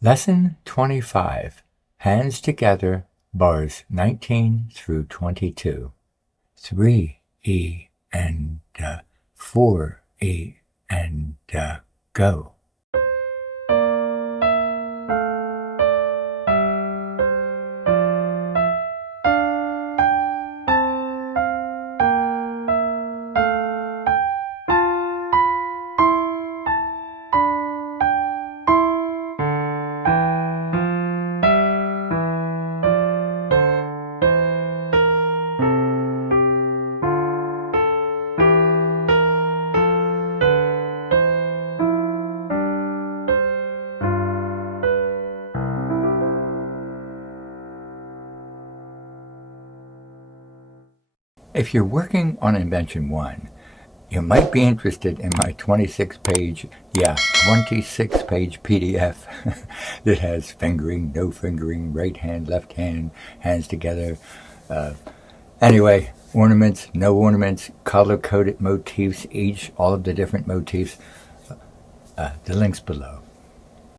Lesson 25. Hands together, bars 19 through 22. 3E and 4E and go. If you're working on Invention 1, you might be interested in my 26-page PDF that has fingering, no fingering, right hand, left hand, hands together. Anyway, ornaments, no ornaments, color-coded motifs, all of the different motifs. The link's below.